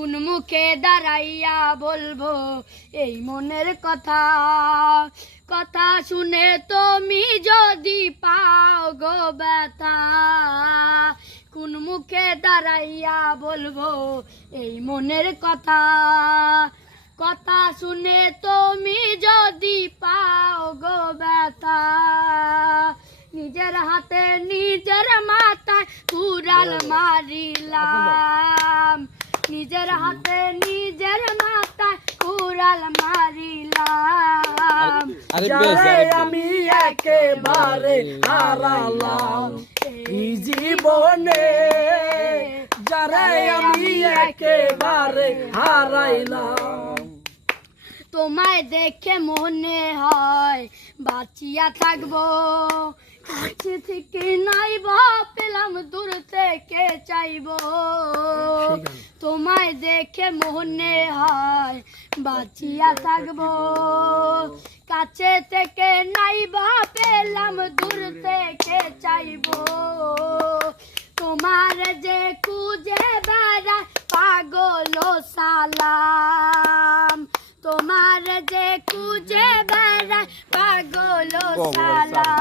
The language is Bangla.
কোন মুখে দাঁড়াইয়া বলবো এই মনের কথা, কথা শুনে তুমি যদি পাও গো ব্যথা, কোন মুখে দাঁড়াইয়া বলবো এই মনের কথা, কথা শুনে তুমি যদি পাও গো ব্যথা, নিজের হাতে নিজের মাথায় কুড়াল মারিলাম, নিজের হাতে নিজের মাথায় কুড়াল মারিলাম, যারে আমি একেবারে হারালাম এই জীবনে, যারে আমি একেবারে হারাইলাম। তোমায় দেখে মনে হয় বাঁচিয়া থাকবো, কাছে থেকে নাই পেলাম দূর থেকে চাইবো, তোমায় দেখে মনে হয় বাঁচিয়া থাকবো, কাছে থেকে নাই পেলাম দূর থেকে চাইবো, তোমার যে খুঁজে বেড়ায় পাগল সালাম, তোমার যে খুঁজে বেড়ায় পাগল সালাম।